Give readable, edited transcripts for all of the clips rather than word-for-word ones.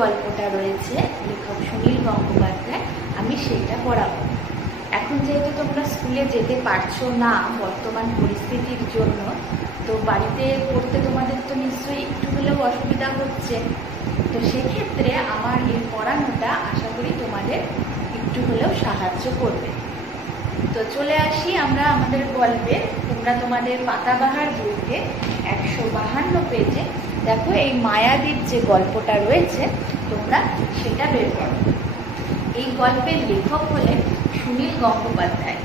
গল্পটা রয়েছে লেখক সুনীল গঙ্গোপাধ্যায়, আমি সেটা পড়াবো। এখন যেহেতু তোমরা স্কুলে যেতে পারছো না বর্তমান পরিস্থিতির জন্য, তো বাড়িতে পড়তে তোমাদের তো নিশ্চয়ই একটু হলেও অসুবিধা হচ্ছে। তো সেক্ষেত্রে আমার এই পড়ানোটা আশা করি তোমাদের একটু হলেও সাহায্য করবে। তো চলে আসি আমরা আমাদের গল্পে। তোমরা তোমাদের পাতাবাহার বইতে 152 পেজে দেখো এই মায়াদ্বীপ যে গল্পটা রয়েছে তোমরা সেটা বের করো। এই গল্পের লেখক হলেন সুনীল গঙ্গোপাধ্যায়।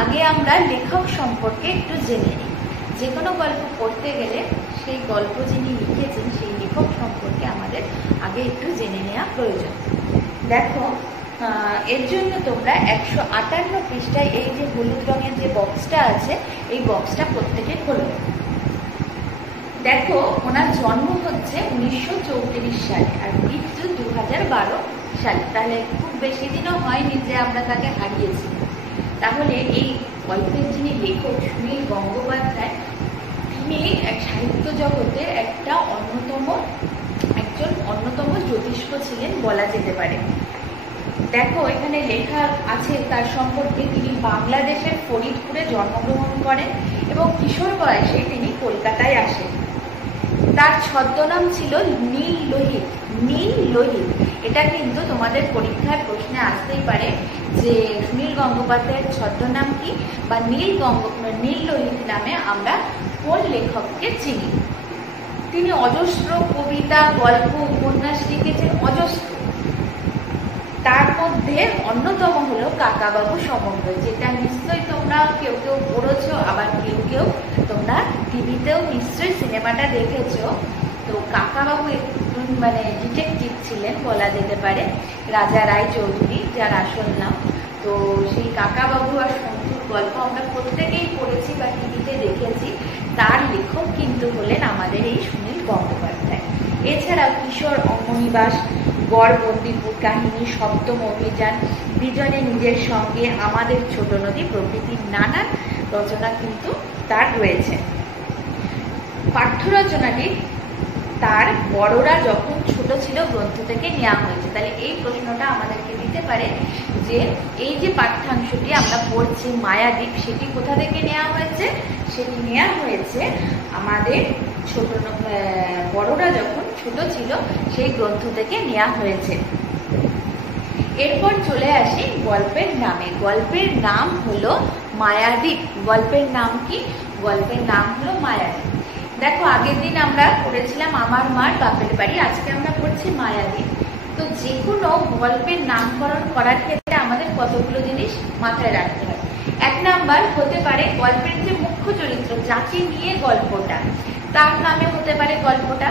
আগে আমরা লেখক সম্পর্কে একটু জেনে নিই। যে কোনো গল্প পড়তে গেলে সেই গল্প যিনি লিখেছেন সেই লেখক সম্পর্কে আমাদের আগে একটু জেনে নেওয়া প্রয়োজন। দেখো, এর জন্য তোমরা 158 পৃষ্ঠায় এই যে হলুদ রঙের যে বক্সটা আছে এই বক্সটা প্রত্যেকে খোলো। দেখো, ওনার জন্ম হচ্ছে 1934 সালে আর মৃত্যু 2012 সালে। তাহলে খুব বেশি দিনও হয়নি যে আমরা তাকে হারিয়েছি। তাহলে এই গল্পের যিনি লেখক সুনীল গঙ্গোপাধ্যায়, তিনি সাহিত্য জগতের একজন অন্যতম জ্যোতিষ্ক ছিলেন বলা যেতে পারে। দেখো, এখানে লেখা আছে তার সম্পর্কে। তিনি বাংলাদেশের ফরিদপুরে জন্মগ্রহণ করেন এবং কিশোর বয়সে তিনি কলকাতায় আসেন। তার ছদ্মনাম ছিল নীল লোহিত। নীল লোহিত, এটা কিন্তু তোমাদের পরীক্ষায় প্রশ্নে আসতেই পারে যে সুনীল গঙ্গোপাধ্যায়ের ছদ্মনাম কি, বা নীল লোহিত নামে আমরা কোন লেখককে চিনি। তিনি অজস্র কবিতা, গল্প, উপন্যাস লিখেছেন, অজস্র। তার মধ্যে অন্যতম হলো কাকাবাবু সমগ্র, যেটা নিশ্চয়ই তোমরা কেউ কেউ পড়েছো, আবার কেউ কেউ তোমরা টিভিতেও নিশ্চয়ই সিনেমাটা দেখেছো। তো কাকাবাবু মানে ডিটেকটিভ ছিলেন বলা যেতে পারে, রাজা রায় চৌধুরী যার আসল নাম। তো সেই কাকাবাবু আর সন্তুর গল্প আমরা প্রত্যেকেই পড়েছি বা টিভিতে দেখেছি। তার লেখক কিন্তু হলেন আমাদের এই সুনীল গঙ্গোপাধ্যায়। এছাড়াও কিশোর অঙ্গনিবাস, গড় বন্দিপুর কাহিনী, সপ্তম অভিযান, বিজনে নিজের সঙ্গে, আমাদের ছোট নদী প্রভৃতির নানান রচনা কিন্তু তার রয়েছে। পাঠ্য রচনাটি তার বড়রা যখন ছোট ছিল গ্রন্থ থেকে নেওয়া হয়েছে। তাহলে এই প্রশ্নটা আমাদেরকে দিতে পারে যে এই যে পাঠ্যাংশটি আমরা পড়ছি মায়াদ্বীপ, সেটি কোথা থেকে নেওয়া হয়েছে? সেটি নেওয়া হয়েছে আমাদের বড়রা যখন ছোট ছিল সেই গ্রন্থ থেকে নেওয়া হয়েছে। এরপর চলে আসি গল্পের নামে। গল্পের নাম হলো মায়াদ্বীপ। গল্পের নাম কি? গল্পের নাম হলো মায়াদ্বীপ। দেখো, আগের দিন আমরা পড়েছিলাম আমার মার বাপের বাড়ি, আজকে আমরা পড়ছি মায়াদ্বীপ। তো যে কোনো গল্পের নামকরণ করার ক্ষেত্রে আমাদের কতগুলো জিনিস মাথায় রাখতে হয়। 1 নাম্বার হতে পারে গল্পের যে মুখ্য চরিত্র, যাকে নিয়ে গল্পটা, তার নামে হতে পারে গল্পটা,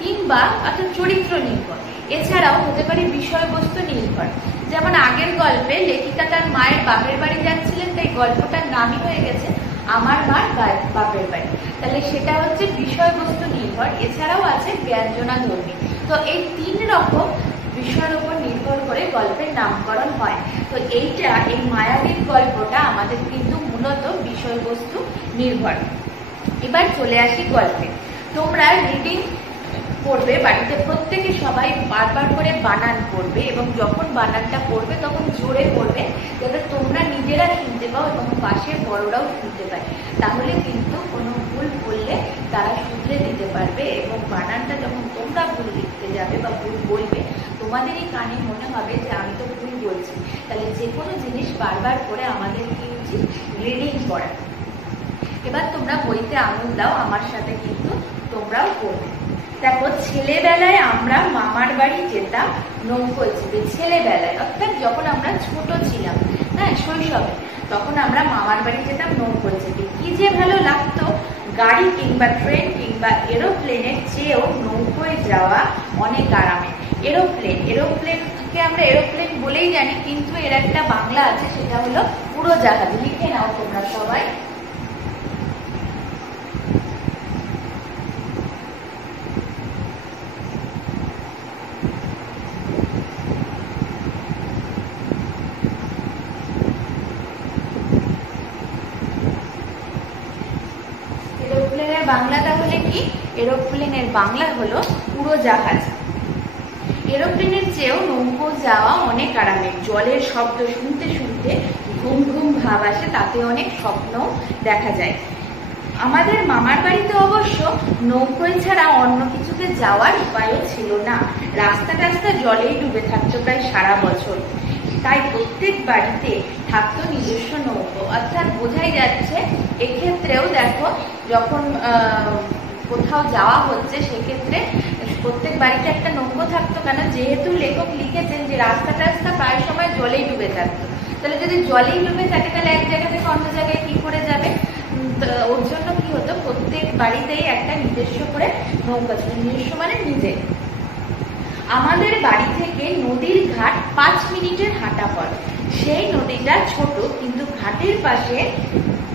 কিংবা অর্থাৎ চরিত্র নির্ভর। এছাড়াও হতে পারে বিষয়বস্তু নির্ভর। যেমন আগের গল্পে লেখিকা তার মায়ের বাপের বাড়ি যাচ্ছিলেন, তাই গল্পটার নামই হয়ে গেছে আমার মার বাপের বাড়ি। তাহলে সেটা হচ্ছে বিষয়বস্তু নির্ভর। এছাড়াও আছে ব্যঞ্জনাধর্মী। তো এই 3 রকম বিষয়ের উপর নির্ভর করে গল্পের নামকরণ হয়। তো এই মায়াদ্বীপ গল্পটা আমাদের কিন্তু মূলত বিষয়বস্তু নির্ভর। এবার চলে আসি গল্পে। তোমরা রিডিং পড়বে বাড়িতে, প্রত্যেকে সবাই বারবার করে বানান পড়বে এবং যখন বানানটা পড়বে তখন জোরে পড়বে, যাতে তোমরা নিজেরা শুনতে পাও এবং পাশের বড়রাও শুনতে পায়। তাহলে কিন্তু কোনো ভুল বললে তারা শুধরে দিতে পারবে এবং বানানটা যখন তোমরা ভুল লিখতে যাবে বা ভুল বলবে, তোমাদেরই কানে মনে হবে যে আমি তো ভুল বলছি। তাহলে যে কোনো জিনিস বারবার করে আমাদের কি উচিত? রিডিং করা। এবার তোমরা বইতে আঙুল দাও, আমার সাথে কিন্তু তোমরাও পড়বে। দেখো, ছেলেবেলায় আমরা মামার বাড়ি যেতাম নৌকোয় চেপে। ছেলেবেলায় অর্থাৎ যখন আমরা ছোট ছিলাম, হ্যাঁ, শৈশবে, তখন আমরা মামার বাড়ি যেতাম নৌকোয় চেপে। কি যে ভালো লাগতো! গাড়ি কিংবা ট্রেন কিংবা এরোপ্লেনের চেয়েও নৌকোয় যাওয়া অনেক আরামে। এরোপ্লেনকে আমরা এরোপ্লেন বলেই জানি, কিন্তু এর একটা বাংলা আছে, সেটা হলো উড়োজাহাজ। লিখে নাও তোমরা সবাই। বাংলা তাহলে কি? এরোপ্লেনের বাংলা হলো উড়োজাহাজ। এরোপ্লেনের চেয়েও নৌকো যাওয়া অনেক আরামের। জলের শব্দ শুনতে শুনতে ঘুম ঘুম ভাব আসে, তাতে অনেক স্বপ্ন দেখা যায়। আমাদের মামার বাড়িতে অবশ্য নৌকোয় ছাড়া অন্য কিছুতে যাওয়ার উপায়ও ছিল না। রাস্তা টাস্তা জলেই ডুবে থাকতো প্রায় সারা বছর। তাই প্রত্যেক বাড়িতে থাকতো নিজস্ব নৌকো। অর্থাৎ বোঝাই যাচ্ছে এক্ষেত্রেও দেখো, যখন কোথাও যাওয়া হচ্ছে সেক্ষেত্রে প্রত্যেক বাড়িতে একটা নৌকো থাকতো। কেন? যেহেতু লেখক লিখেছেন যে রাস্তা টাস্তা প্রায় সময় জলেই ডুবে থাকতো, তাহলে যদি জলেই ডুবে থাকে তাহলে এক জায়গা থেকে অন্য জায়গায় কি করে যাবে? ওর জন্য কি হতো, প্রত্যেক বাড়িতেই একটা নিজস্ব করে নৌকা ছিল। নিজস্ব মানে নিজে। আমাদের বাড়ি থেকে নদীর ঘাট 5 মিনিটের হাঁটা পথ। সেই নদীটা ছোট, কিন্তু ঘাটের পাশে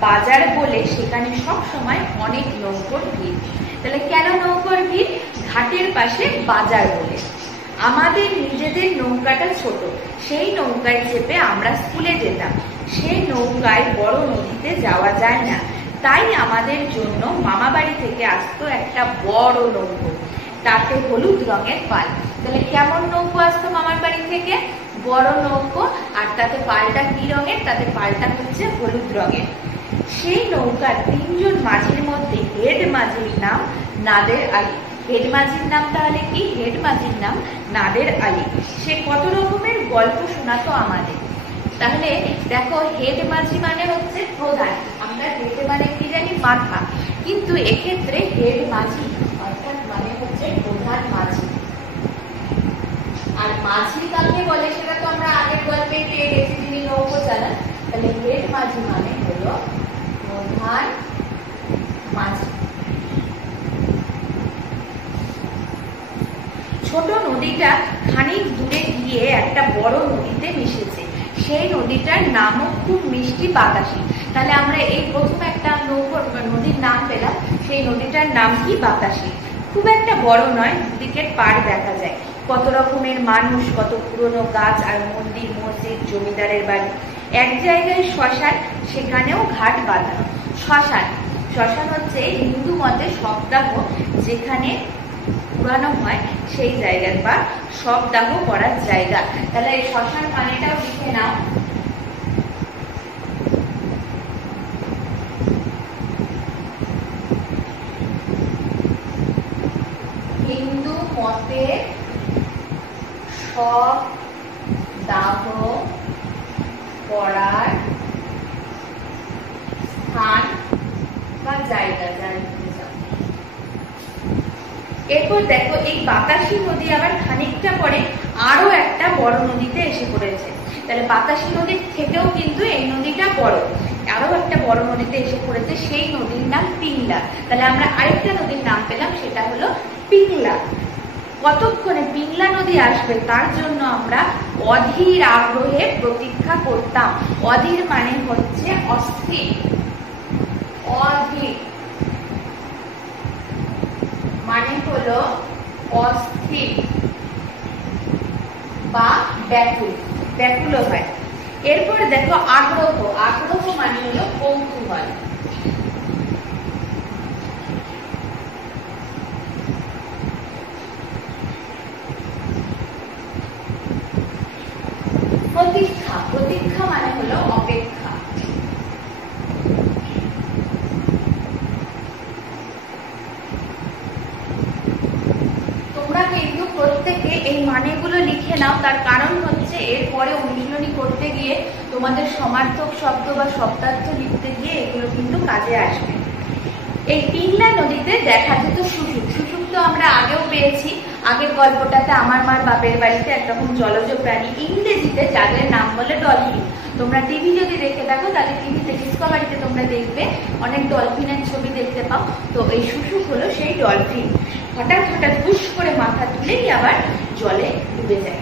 বাজার বলে সেখানে সব সময় অনেক নৌকোর ভিড়। তাহলে কেন নৌকোর ভিড়? ঘাটের পাশে বাজার বলে। আমাদের নিজেদের নৌকাটা ছোট, সেই নৌকায় চেপে আমরা স্কুলে যেতাম। সেই নৌকায় বড় নদীতে যাওয়া যায় না, তাই আমাদের জন্য মামা বাড়ি থেকে আসতো একটা বড় নৌকো, তাতে হলুদ রঙের পাল। তাহলে কেমন নৌকো আসতো মামার বাড়ি থেকে? বড় নৌকো, আর তাতে পালটা কি রঙের? তাতে পালটা হচ্ছে হলুদ রঙের। সেই নৌকার 3 জন মাঝির মধ্যে হেড মাঝির নাম নাদের আলী। হেড মাঝির নাম তাহলে কি? হেড মাঝির নাম নাদের আলী। সে কত রকমের গল্প শোনাতো আমাদের। তাহলে দেখো, হেড মাঝি মানে হচ্ছে প্রধান। আমরা হেড মানে কি জানি? মাথা। কিন্তু এক্ষেত্রে হেড মাঝি অর্থাৎ মানে হচ্ছে প্রধান মাঝি। আর মাঝি কাকে বলে সেটা তো আমরা আগের গল্পে পেয়ে গেছি, যিনি নৌকো চালান। তাহলে হেড মাঝি মানে হলো প্রধান মাঝি। ছোট নদীটা খানিক দূরে গিয়ে একটা বড় নদীতে মিশেছে। সেই নদীটার নামও খুব মিষ্টি, বাতাসি। তাহলে আমরা এই প্রথম একটা নদীর নাম পেলাম। সেই নদীটার নাম কি? বাতাসি। খুব একটা বড় নয়, দুদিকের পাড় দেখা যায়। কত রকমের মানুষ, কত পুরনো গাছ আর মন্দির, মসজিদ, জমিদারের বাড়ি। এক জায়গায় শ্মশান, সেখানেও ঘাট বাঁধানো। শ্মশান শ্মশান হচ্ছে হিন্দু মতে শবদাহ যেখানে পুরানো হয় সেই জায়গা বা শবদাহ করার জায়গা। তাহলে এই শ্মশান পানিটাও লিখে নাও। হিন্দু মতে শবদাহ করার স্থান বা জায়গা। এরপর দেখো, এই বাতাসি নদী আবার খানিকটা পরে আরো একটা বড় নদীতে এসে পড়েছে। তাহলে বাতাসি নদীর থেকেও কিন্তু এই নদীটা বড়। আরো একটা বড় নদীতে এসে পড়েছে, সেই নদীর নাম পিংলা। তাহলে আমরা আরেকটা নদীর নাম পেলাম, সেটা হলো পিংলা। কতক্ষণে পিংলা নদী আসবে তার জন্য আমরা অধীর আগ্রহে প্রতীক্ষা করতাম। অধীর মানে হচ্ছে অস্থির। অধীর মানে হলো অস্থির বা ব্যাকুল, ব্যাকুল হয়। এরপরে দেখো আগ্রহ। আগ্রহ মানে হলো কৌতূহল। প্রতীক্ষা। প্রতীক্ষা মানে হলো অপেক্ষা। তোমরা কিন্তু প্রত্যেকে এই মানেগুলো লিখে নাও। তার কারণ হচ্ছে এরপরে অনুশীলনী করতে গিয়ে তোমাদের সমার্থক শব্দ বা শব্দার্থ লিখতে গিয়ে এগুলো কিন্তু কাজে আসবে। এই পিংলা নদীতে দেখা যেত শুশুক। শুশুক তো আমরা আগেও পেয়েছি। আগের গল্পটাতে আমার মার বাপের বাড়িতে একরকম জলজ প্রাণী, ইংরেজিতে যাদের নাম বলে ডলফিন। তোমরা টিভি যদি দেখে থাকো তাহলে টিভিতে ডিসকভারিতে তোমরা দেখবে অনেক ডলফিনের ছবি দেখতে পাও। তো এই শুশুক হলো সেই ডলফিন। হঠাৎ হঠাৎ হুশ করে মাথা তুলেই আবার জলে ডুবে যায়,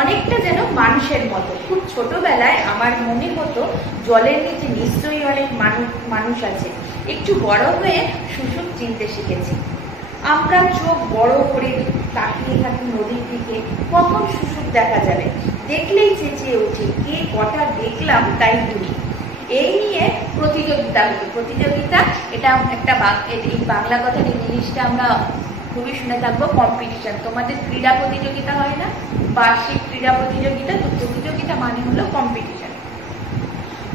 অনেকটা যেন মানুষের মতো। খুব ছোটবেলায় আমার মনে হতো জলের নিচে নিশ্চয়ই অনেক মানুষ আছে। একটু বড় হয়ে শুশুক চিনতে শিখেছি। আমরা চোখ বড় করে তাকিয়ে থাকি নদীর দিকে, কখন শুশুক দেখা যাবে। দেখলেই চেঁচিয়ে উঠি, কে কটা দেখলাম তাই বলি। এই নিয়ে প্রতিযোগিতা হতো। প্রতিযোগিতা এটা একটা এই বাংলা কথার ইংলিশটা আমরা খুবই শুনে থাকবো কম্পিটিশন। তোমাদের ক্রীড়া প্রতিযোগিতা হয় না, বার্ষিক ক্রীড়া প্রতিযোগিতা, তো প্রতিযোগিতা মানে হলো কম্পিটিশন।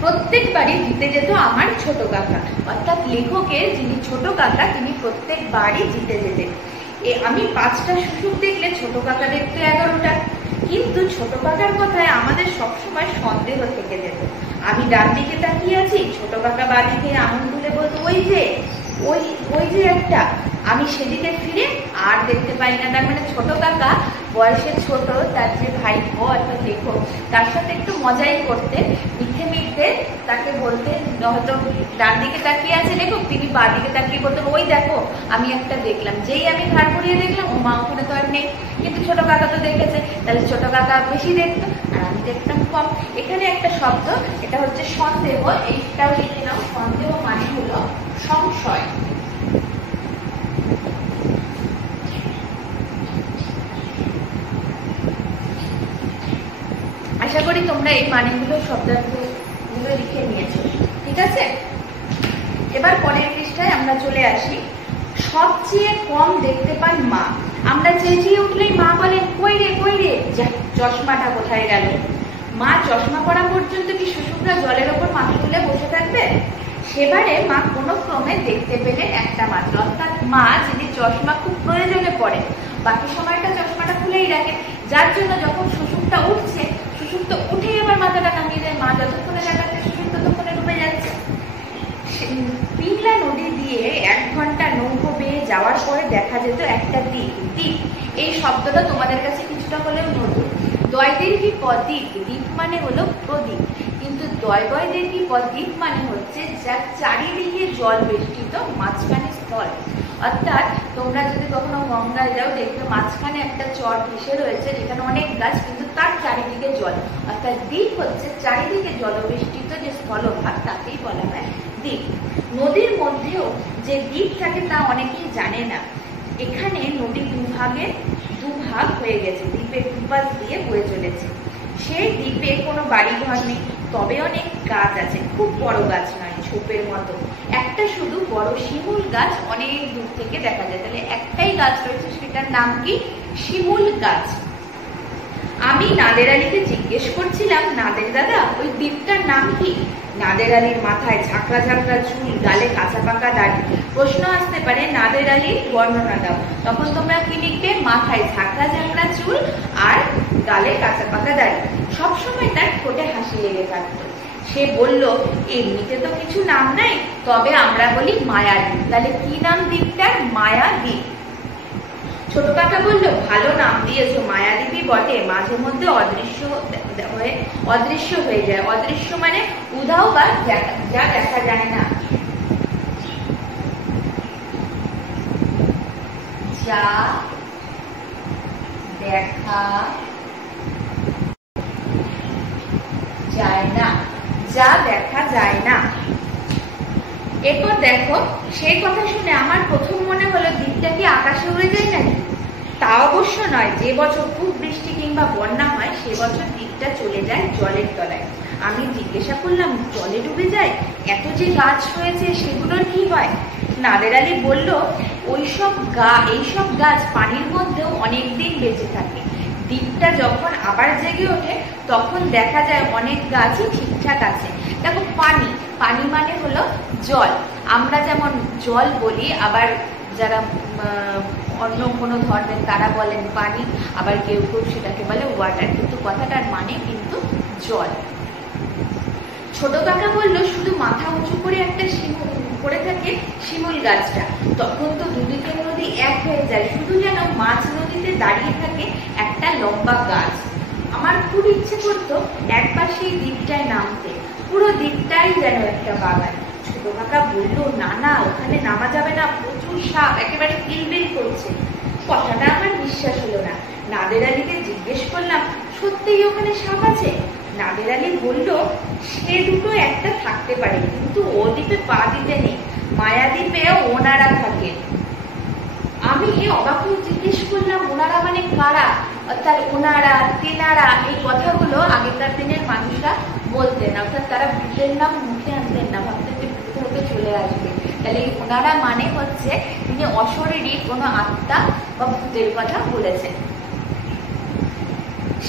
প্রত্যেকবারই জিতে যেত আমার ছোট কাকা, অর্থাৎ লেখকের যিনি ছোট কাকা তিনি প্রত্যেকবারই জিতে যেতেন। আমি 5টা শুশুক দেখলে ছোট কাকা দেখতো 11টা, কিন্তু ছোট কাকার কথায় আমাদের সবসময় সন্দেহ থেকে যেত। আমি ডান দিকে তাকিয়ে আছি, ছোট কাকা বাঁ দিকে আঙুল তুলে বলতো ওই যে একটা, আমি সেদিকে ফিরে আর দেখতে পাই না। তার মানে ছোট কাকা বয়সে ছোট, তার যে ভাই অর্থাৎ লেখক তার সাথে একটু মজাই করতেন, মিথ্যে মিথ্যে তাকে বলতেন, হয়তো ডান দিকে তাকিয়ে আছে লেখক, তিনি বাঁ দিকে তাকিয়ে বলতেন ওই দেখো আমি একটা দেখলাম। যেই আমি ঘাড় ঘুরিয়ে দেখলাম ও মা ওখানে তো আর নেই, কিন্তু ছোট কাকা তো দেখেছে, তাহলে ছোট কাকা বেশি দেখতো আর আমি দেখতাম কম। এখানে একটা শব্দ, এটা হচ্ছে সন্দেহ, এইটাও লিখে নাও। সন্দেহ মানে হলো সংশয়। আশা করি তোমরা এই মানেগুলো শব্দার্থগুলো লিখে নিয়েছো, ঠিক আছে। এবার পরের পৃষ্ঠায় আমরা চলে আসি। সবচেয়ে কম দেখতে পান মা। আমরা চেঁচিয়ে উঠলেই মা বলেন কই রে, যা চশমাটা কোথায় গেল। মা চশমা পরা পর্যন্ত কি শুশুকরা জলের ওপর মাথা তুলে বসে থাকবে? সেবারে মা কোনো ক্রমে দেখতে পেলেন একটা মাত্র, অর্থাৎ মা যিনি চশমা খুব প্রয়োজনে পড়ে, বাকি সময়টা চশমাটা খুলেই রাখে, যার জন্য যখন শুশুকটা উঠছে, শুশুক তো উঠে এবার মাথাটা নামিয়ে দেয়। মা যতক্ষণে দেখাচ্ছে শুশুক ততক্ষণে ডুবে যাচ্ছে। পিংলা নদী দিয়ে 1 ঘন্টা নৌকো বেয়ে যাওয়ার পরে দেখা যেত একটা দ্বীপ। এই শব্দটা তোমাদের কাছে কিছুটা হলেও নতুন। দয়দীর্ঘী পদ্বীপ, দ্বীপ মানে হলো প্রদীপ, কিন্তু দয়দীর্ঘী পদ্বীপ মানে হচ্ছে যার চারিদিকে জল বেষ্টিত মাঝখানে স্থল। অর্থাৎ তোমরা যদি কখনো গঙ্গায় যাও দেখবে মাঝখানে একটা চর ভেসে রয়েছে যেখানে অনেক গাছ, কিন্তু তার চারিদিকে জল। অর্থাৎ দ্বীপ হচ্ছে চারিদিকে জলবেষ্টিত যে স্থলভাগ, তাকেই বলা হয় দ্বীপ। নদীর মধ্যেও যে দ্বীপ থাকে তা অনেকেই জানে না। এখানে নদী দুভাগ হয়ে গেছে, দ্বীপের দুপাশ দিয়ে বয়ে চলেছে। সেই দ্বীপে কোনো বাড়িঘর নেই, তবে অনেক গাছ আছে, খুব বড় গাছ নয়, ছোপের মতো। একটা শুধু বড় শিমুল গাছ অনেক দূর থেকে দেখা যায়। তাহলে একটাই গাছ রয়েছে, সেটার নাম কি? শিমুল গাছ। আমি নাদের আলীকে জিজ্ঞেস করছিলাম, নাদের দাদা ওই দ্বীপটার নাম কি? নাদের আলীর মাথায় ঝাঁকড়া ঝাঁকড়া চুল, গালে কাঁচা পাকা দাড়ি। প্রশ্ন আসতে পারে নাদের আলীর বর্ণনা দাও, তখন তোমরা কি লিখবে? মাথায় ঝাঁকড়া ঝাঁকড়া চুল আর গালে কাঁচা পাকা দাড়ি। সবসময় তার ঠোঁটে হাসি লেগে থাকতো। সে বলল, এমনিতে তো কিছু নাম নাই, তবে আমরা বলি মায়াদ্বীপ। তাহলে কি নাম দ্বীপটার? মায়াদ্বীপ। ছোট কাকা বলল, ভালো নাম দিয়েছো, মায়াদ্বীপই বটে, মাঝে মধ্যে অদৃশ্য হয়ে যায়। অদৃশ্য মানে উধাও বা যা দেখা যায় না। যা দেখা যায় না, যা দেখা যায় না। এরপর দেখো, সেই কথা শুনে আমার প্রথম মনে হলো দ্বীপটা কি আকাশে উড়ে যায় নাকি? তা অবশ্য নয়। যে বছর খুব বৃষ্টি কিংবা বন্যা হয় সে বছর দ্বীপটা চলে যায় জলের তলায়। আমি জিজ্ঞাসা করলাম, জলে ডুবে যায়? এত যে গাছ রয়েছে সেগুলোর কি হয়? নাদের আলী বলল, এইসব গাছ পানির মধ্যেও অনেক দিন বেঁচে থাকে। দ্বীপটা যখন আবার জেগে ওঠে তখন দেখা যায় অনেক গাছই ঠিকঠাক আছে। দেখো, পানি মানে হলো জল। আমরা যেমন জল বলি, আবার যারা অন্য কোনো ধর্মের তারা বলেন পানি, আবার কেউ সেটাকে বলে ওয়াটার, কিন্তু কথাটার মানে কিন্তু জল। ছোট কাকা বলল, শুধু মাথা উঁচু করে একটা পড়ে থাকে শিমুল গাছটা, তখন তো দুদিকের নদী এক হয়ে যায়, শুধু যেন মাঝ নদীতে দাঁড়িয়ে থাকে একটা লম্বা গাছ। আমার খুব ইচ্ছে করতো একবার সেই দ্বীপটায় নামতে, পুরো দ্বীপটাই যেন একটা বাগান। ছোট কাকা বলল, না ওখানে নামা যাবে না, প্রচুর সাপ, একেবারে কিলবিল করছে। কথাটা আমার বিশ্বাস হলো না। নাদের আলীকে জিজ্ঞেস করলাম, সত্যিই ওখানে সাপ আছে? নাদের আলী বলল, সে দুটো একটা থাকতে পারে, কিন্তু ও দ্বীপে পা দিতে নেই, মায়াদ্বীপে ওনারা থাকে। আমি অবাক হয়ে জিজ্ঞেস করলাম, ওনারা মানে কারা? অর্থাৎ ওনারা, তেনারা, এই কথাগুলো আগেকার দিনের মানুষরা বলতেন, অর্থাৎ তারা ভূতের নাম মুখে আনতেন না, ভাবতেন যে ভূত হতে চলে আসবে। তাহলে ওনারা মানে হচ্ছে তিনি অশরীরী কোনো আত্মা বা ভূতের কথা বলেছেন।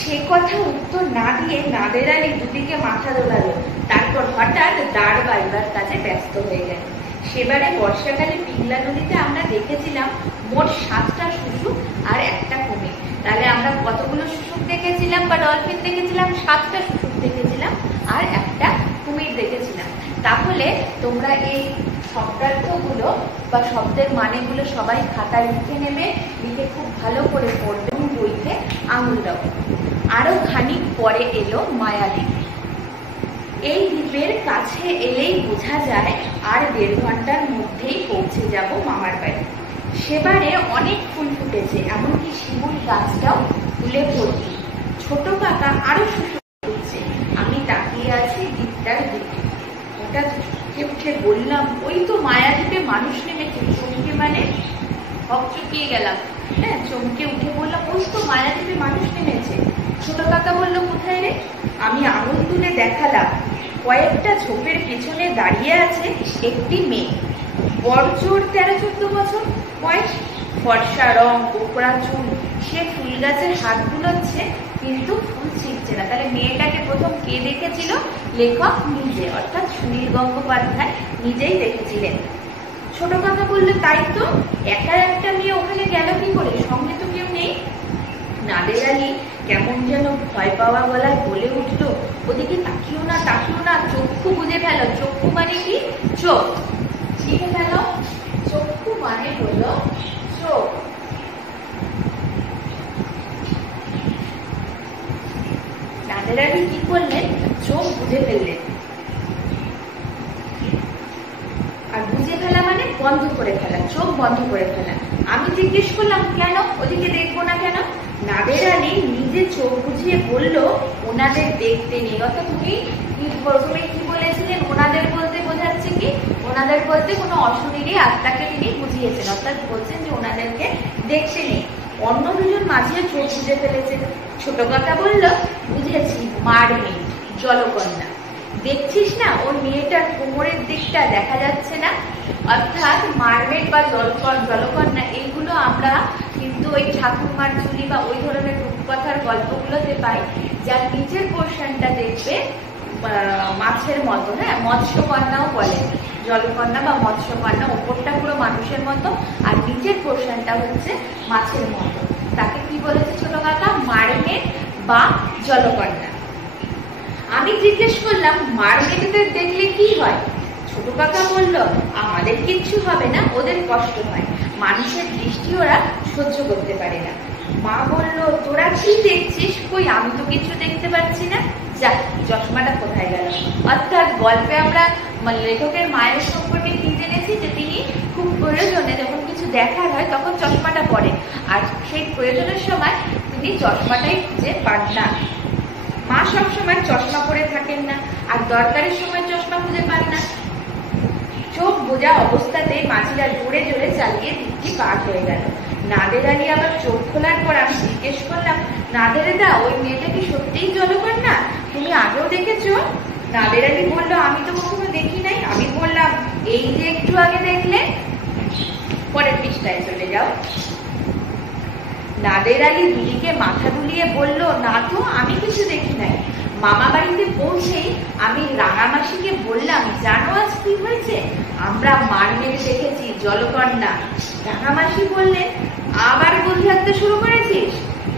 সে কথা উত্তর না দিয়ে নাদের আলী দুদিকে মাথা দোলালো, তারপর হঠাৎ দাঁড় বাইবার কাজে ব্যস্ত হয়ে গেল। সেবারে বর্ষাকালে পিংলা নদীতে আমরা দেখেছিলাম মোট 7টা শুশুক আর একটা কুমির। তাহলে আমরা কতগুলো শুশুক দেখেছিলাম বা ডলফিন দেখেছিলাম? 7টা শুশুক দেখেছিলাম আর একটা কুমির দেখেছিলাম। তাহলে তোমরা এই শব্দার্থগুলো বা শব্দের মানেগুলো সবাই খাতায় লিখে নেবে, লিখে খুব ভালো করে পড়বে, বইতে আঙুল দাও। আরো খানিক পরে এলো মায়াদ্বীপ। এই দ্বীপের কাছে এলেই বোঝা যায় আর 1.5 ঘন্টার মধ্যেই পৌঁছে যাব মামার বাড়ি। সেবারে অনেক ফুল ফুটেছে, এমনকি শিমুল গাছটাও ফুলে ভর্তি। ছোট কাকা আরো শুশু করছে। আমি তাকিয়ে আছি দ্বীপটার দিকে। হঠাৎ চমকে উঠে বললাম, ওই তো মায়াদ্বীপে মানুষ নেমেছে। চমকে মানে হকচকিয়ে গেলাম। হ্যাঁ, চমকে উঠে বললাম, ওই তো মায়াদ্বীপে মানুষ নেমেছে। ছোট কাকা বলল, কোথায় রে? আমি আঙুল তুলে দেখালাম, কয়েকটা ঝোপের পেছনে দাঁড়িয়ে আছে একটি মেয়ে, বড়জোর 13-14 বছর বয়স, ফর্সা রং, কোকড়া চুল। সে ফুল গাছের হাত বুলোচ্ছে কিন্তু ফুল ছিঁড়ছে না। তাহলে মেয়েটাকে প্রথম কে দেখেছিল? লেখক নিজে, অর্থাৎ সুনীল গঙ্গোপাধ্যায় নিজেই দেখেছিলেন। ছোট কাকা বললো, তাই তো, একা একটা মেয়ে ওখানে গেল কি করে? সঙ্গে তো কেউ নেই। নাদের আলী কেমন যেন ভয় পাওয়া গলায় বলে উঠলো, ওদিকে তাকিও না, তাকিও না, চক্ষু বুঝে ফেলো। চক্ষু মানে কি? চোখ। লিখে ফেলো, চক্ষু মানে হলো চোখ। নাদের আলী কি করলেন? চোখ বুঝে ফেললেন। আর বুঝে ফেলা মানে বন্ধ করে ফেলা, চোখ বন্ধ করে ফেলা। আমি জিজ্ঞেস করলাম, কেন? ওদিকে দেখবো না কেন? নাদের আলী নিজে চোখ বুঝিয়ে বলল, ওনাদের দেখতে নেই। অর্থাৎ তুমি প্রথমে কি বলেছিলেন? ওনাদের বলতে বোঝাচ্ছে কি? ওনাদের বলতে কোনো অশরীরী আত্মাকে তিনি বুঝিয়েছেন, অর্থাৎ বলছেন যে ওনাদেরকে দেখতে নেই। অন্য দুজন মাঝে চোখ বুঝে ফেলেছে। ছোট কথা বলল, বুঝেছি, মারমেড, জলকন্যা। দেখছিস না ওর মেয়েটার কোমরের দিকটা দেখা যাচ্ছে না? অর্থাৎ মারমেড বা জলকন্যা এইগুলো আমরা কিন্তু ওই ঠাকুরমার ঝুলি বা ওই ধরনের রূপকথার গল্পগুলোতে পাই, যার নিচের পোর্শনটা দেখবে মাছের মতো। হ্যাঁ, মৎস্যকন্যাও বলে, জলকন্যা বা মৎস্যকন্যা। ওপরটা পুরো মানুষের মতো আর নিচের পোর্শনটা হচ্ছে মাছের মতো। তাকে কি বলেছে ছোট কাকা? মারমেড বা জলকন্যা। আমি জিজ্ঞেস করলাম, মারমেডদের দেখলে কি হয়? ছোট কাকা বলল, আমাদের কিচ্ছু হবে না, ওদের কষ্ট হয়, মানুষের দৃষ্টি ওরা সহ্য করতে পারে না। মা বলল, তোরা কি দেখছিস? কই, আমি তো কিছু দেখতে পাচ্ছি না। যাক, চশমাটা কোথায় গেল? অর্থাৎ গল্পে আমরা লেখকের মায়ের সম্পর্কে কি জেনেছি? যে তিনি খুব প্রয়োজনে যখন কিছু দেখার হয় তখন চশমাটা পরেন, আর সেই প্রয়োজনের সময় তিনি চশমাটাই খুঁজে পান না। মা সবসময় চশমা পরে থাকেন না, আর দরকারের সময় চশমা খুঁজে পান না। চোখ বোঝা অবস্থাতে মাঝিরা জোরে জোরে চালিয়ে দিকটি পার হয়ে গেল। নাদের আলী আবার চোখ খোলার পর আমি জিজ্ঞেস করলাম, নাদের দা, ওই মেয়েটা কি সত্যিই জলকন্যা? তুমি আগেও দেখেছো? নাদের আলী বলল, আমি তো কখনো দেখি নাই। আমি বললাম, এই যে একটু আগে দেখলে। পরের পৃষ্ঠায় চলে যাও। নাদের আলী দুদিকে মাথা দুলিয়ে বলল, না তো, আমি কিছু দেখি নাই। মামা বাড়িতে পৌঁছেই আমি রাঙামাসিকে বললাম, জানো আজ কি হয়েছে? আমরা মারমেড দেখেছি, জলকন্যা। রাঙামাসি বললেন, আবার বল থাকতে শুরু করেছিস?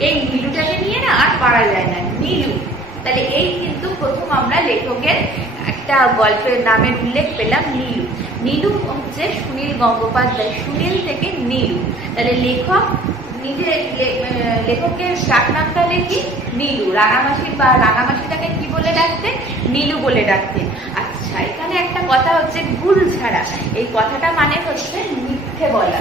এই নীলুটাকে নিয়ে না আর পারা যায় না। নীলু, তাহলে এই কিন্তু প্রথম আমরা লেখকের একটা গল্পের নামের উল্লেখ পেলাম, নীলু। নীলু হচ্ছে সুনীল গঙ্গোপাধ্যায়, সুনীল থেকে নীলু। তাহলে লেখক নিজে, লেখকের ডাক নামটা কি? নীলু। রাঙামাসি বা রাঙামাসিটাকে কি বলে ডাকতেন? নীলু বলে ডাকতেন। আচ্ছা, এখানে একটা কথা হচ্ছে গুল ছাড়া। এই কথাটা মানে হচ্ছে মিথ্যে বলা।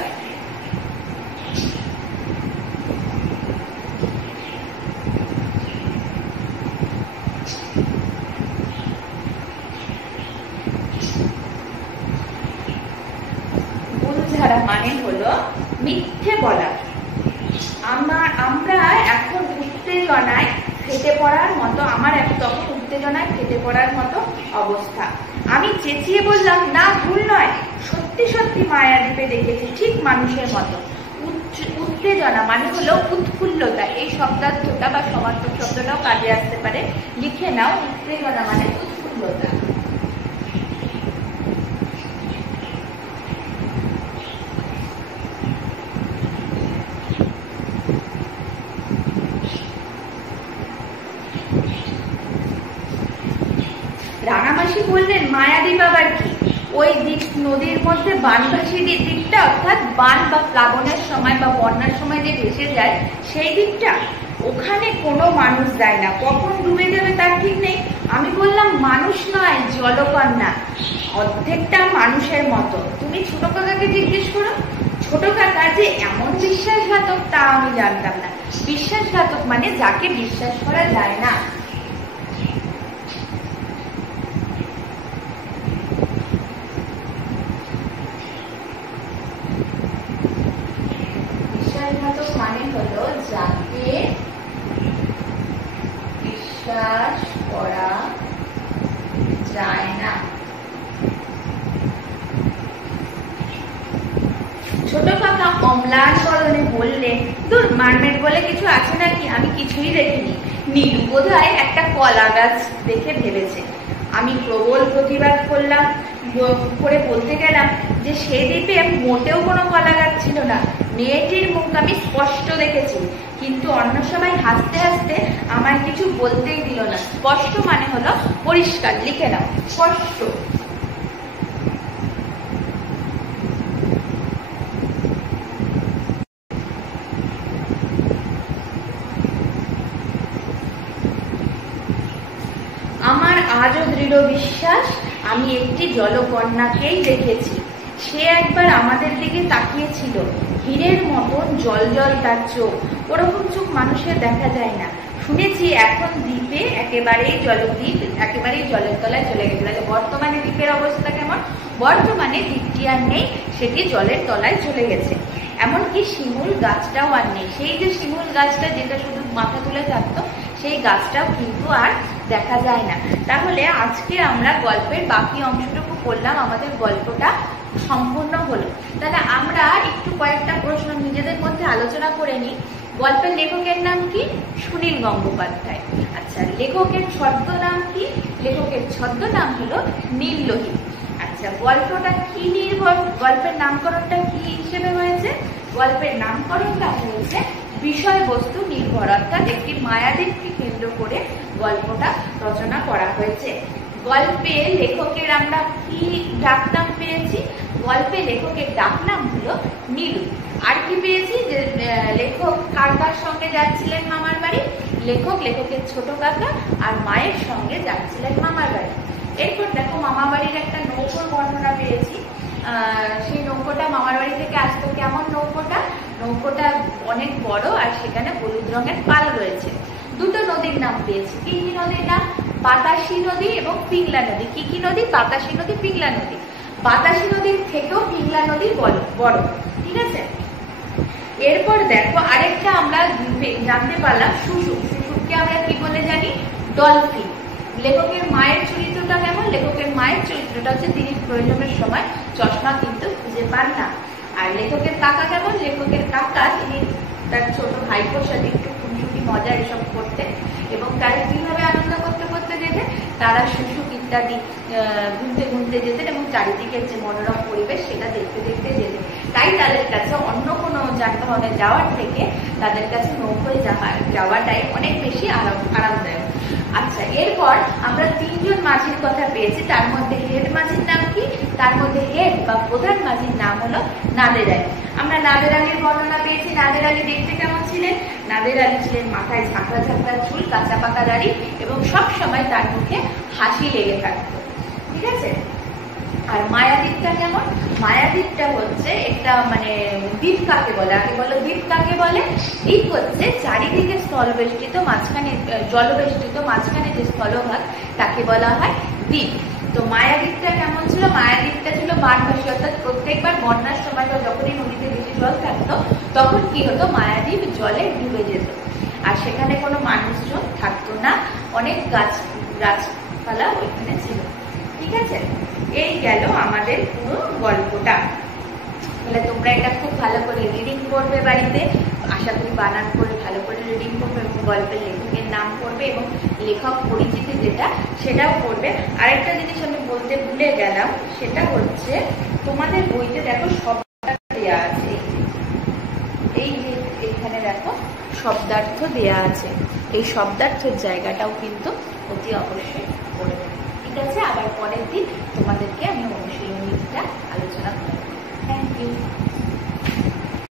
গুল ছাড়া মানে হলো মিথ্যে বলা। আমরা এখন উত্তেজনায় ফেটে পড়ার মতো, আমার তখন উত্তেজনায় ফেটে পড়ার মতো অবস্থা। আমি চেঁচিয়ে বললাম, না ভুল নয়, সত্যি সত্যি মায়াদ্বীপে দেখেছি, ঠিক মানুষের মতো। উত্তেজনা মানে হলো উৎফুল্লতা, এই শব্দার্থটা বা সমার্থক শব্দটাও কাজে আসতে পারে, লিখে নাও। উত্তেজনা মানে উৎফুল্লতা। রাঙামাসি বললেন, মায়াদ্বীপ আবার কি? ওই দ্বীপ নদীর মধ্যে বানভাসী দ্বীপটা, অর্থাৎ বান বা প্লাবনের সময় বা বন্যার সময় যে ভেসে যায় সেই দ্বীপটা। ওখানে কোনো মানুষ যায় না, কখন ডুবে যাবে তার ঠিক নেই। আমি বললাম, মানুষ নয়, জলকন্যা, অর্ধেকটা মানুষের মতো। তুমি ছোট কাকাকে জিজ্ঞেস করো। ছোট কাকা যে এমন বিশ্বাসঘাতক তা আমি জানতাম না। বিশ্বাসঘাতক মানে যাকে বিশ্বাস করা যায় না। বিশ্বাসঘাতক মানে হলো যাকে বিশ্বাস করা যায় না। ছোট কাকা অম্লান বরণে বললে, দূর, মারমেট বলে কিছু আছে নাকি, আমি কিছুই দেখিনি। নীলু বোধহয় একটা কলা গাছ দেখে ভেবেছে। আমি প্রবল প্রতিবাদ করলাম, করে বলতে গেলাম যে সে দ্বীপে মোটেও কোনো কলা গাছ ছিল না। মেয়েটির মুখ আমি স্পষ্ট দেখেছি, কিন্তু অন্য সময় হাসতে হাসতে আমায় কিছু বলতেই দিল না। স্পষ্ট মানে হলো পরিষ্কার, লিখে নাও, স্পষ্ট। আমার আজও দৃঢ় বিশ্বাস আমি একটি জলকন্যাকেই দেখেছি। সে একবার আমাদের দিকে তাকিয়েছিল, হীরের মতন জল জল তার চোখ। ওরকম চোখ মানুষের দেখা যায় না। শুনেছি এখন দ্বীপে একেবারেই জলের তলায় চলে গেছে। বর্তমানে দ্বীপের অবস্থা কেমন? বর্তমানে দ্বীপটি আর নেই, সেটি জলের তলায় চলে গেছে। এমনকি শিমুল গাছটাও আর নেই। সেই যে শিমুল গাছটা যেটা শুধু মাথা তুলে থাকতো, সেই গাছটাও কিন্তু আর দেখা যায় না। তাহলে আজকে আমরা গল্পের বাকি অংশটুকু করলাম, আমাদের গল্পটা সম্পূর্ণ হলো। তাহলে আমরা একটু কয়েকটা প্রশ্ন নিজেদের মধ্যে আলোচনা করে নিই। গল্পের লেখকের নাম কি? সুনীল গঙ্গোপাধ্যায়। আচ্ছা, লেখকের ছদ্মনাম কি? লেখকের ছদ্মনাম হলো নীললোহিত। আচ্ছা, গল্পটা কি নির্ভর, গল্পের নামকরণটা কি হিসেবে হয়েছে? গল্পের নামকরণটা হয়েছে বিষয়বস্তু নির্ভর, অর্থাৎ একটি মায়াদ্বীপকে কেন্দ্র করে গল্পটা রচনা করা হয়েছে। গল্পে লেখকের আমরা কি ডাকনাম পেয়েছি? গল্পে লেখকের ডাকনাম হলো নীলু। আর কি পেয়েছি? যে লেখক কার কার সঙ্গে যাচ্ছিলেন মামার বাড়ি? লেখকের ছোট কাকা আর মায়ের সঙ্গে যাচ্ছিলেন মামার বাড়ি। এরপর দেখো, মামা বাড়ির একটা নৌকোর বর্ণনা পেয়েছি। সেই নৌকোটা মামার বাড়ি থেকে আসতো। কেমন নৌকোটা? নৌকোটা অনেক বড়, আর সেখানে হলুদ রঙের পাল রয়েছে। দুটো নদীর নাম পেয়েছি। কি কি নদীর নাম? বাতাসি নদী এবং পিংলা নদী। কি কি নদী? বাতাসি নদী, পিংলা নদী। বাতাসি নদীর থেকেও পিংলা নদী বড়, ঠিক আছে। এরপর দেখো, আরেকটা আমরা জানতে পারলাম, শুশুক। শুশুককে আমরা কি বলে জানি? ডলফিন। লেখকের মায়ের চরিত্রটা কেমন? লেখকের মায়ের চরিত্রটা হচ্ছে তিনি প্রয়োজনের সময় চশমা কিন্তু খুঁজে পান না। আর লেখকের কাকা কেমন? লেখকের কাকা তিনি তার ছোট ভাইপোর সাথে একটু খুনসুটি মজা এসব করতেন, এবং তারা কিভাবে আনন্দ করতে করতে যেতেন, তারা শুশুক ইত্যাদি ঘুরতে যেতেন, এবং চারিদিকের যে মনোরম পরিবেশ সেটা দেখতে দেখতে যেতেন। তাই তাদের কাছে অন্য কোনো যানবাহনে যাওয়ার থেকে তাদের কাছে নৌকোয় যাওয়াটাই অনেক বেশি আরামদায়ক। আচ্ছা, এরপর আমরা তিনজন মাঝির কথা পেয়েছি। তার মধ্যে হেড মাঝির নাম কি? তার মধ্যে হেড বা প্রধান মাঝির নাম হলো নাদের আলী। আমরা নাদের আলীর বর্ণনা পেয়েছি। নাদের আলী দেখতে কেমন ছিলেন? নাদের আলী ছিলেন মাথায় ঝাঁকড়া ঝাঁকড়া চুল, কাঁচা পাকা দাড়ি, এবং সব সময় তার মুখে হাসি লেগে থাকতো, ঠিক আছে। আর মায়াদ্বীপটা কেমন? মায়াদ্বীপটা হচ্ছে একটা দ্বীপ কাকে বলে? আগে বলো, দ্বীপ কাকে বলে? দ্বীপ হচ্ছে চারিদিকে স্থলবেষ্টিত, মাঝখানে জলবেষ্টিত, মাঝখানে যে স্থলভাগ তাকে বলা হয় দ্বীপ। তো মায়াদ্বীপটা কেমন ছিল? মায়াদ্বীপটা ছিল বানভাসী, অর্থাৎ প্রত্যেকবার বন্যার সময় বা যখনই নদীতে বেশি জল থাকতো তখন কি হতো? মায়াদ্বীপ জলে ডুবে যেত, আর সেখানে কোনো মানুষজন থাকতো না, অনেক গাছপালা ওইখানে ছিল, ঠিক আছে, এই গেল আমাদের পুরো গল্পটা। তাহলে তোমরা এটা খুব ভালো করে রিডিং করবে বাড়িতে, আশা করি বানান করে ভালো করে রিডিং করবে এবং গল্পের লেখকের নাম করবে এবং লেখক পরিচিতি যেটা সেটাও করবে। আরেকটা জিনিস আমি বলতে ভুলে গেলাম, সেটা হচ্ছে তোমাদের বইতে দেখো শব্দার্থ দেওয়া আছে, এই যে এখানে দেখো শব্দার্থ দেওয়া আছে, এই শব্দার্থের জায়গাটাও কিন্তু অতি অবশ্যই করে দেবে। ঠিক আছে, আবার পরের দিন তোমাদেরকে আমি অনুশীলনীটা আলোচনা করব। Thank you.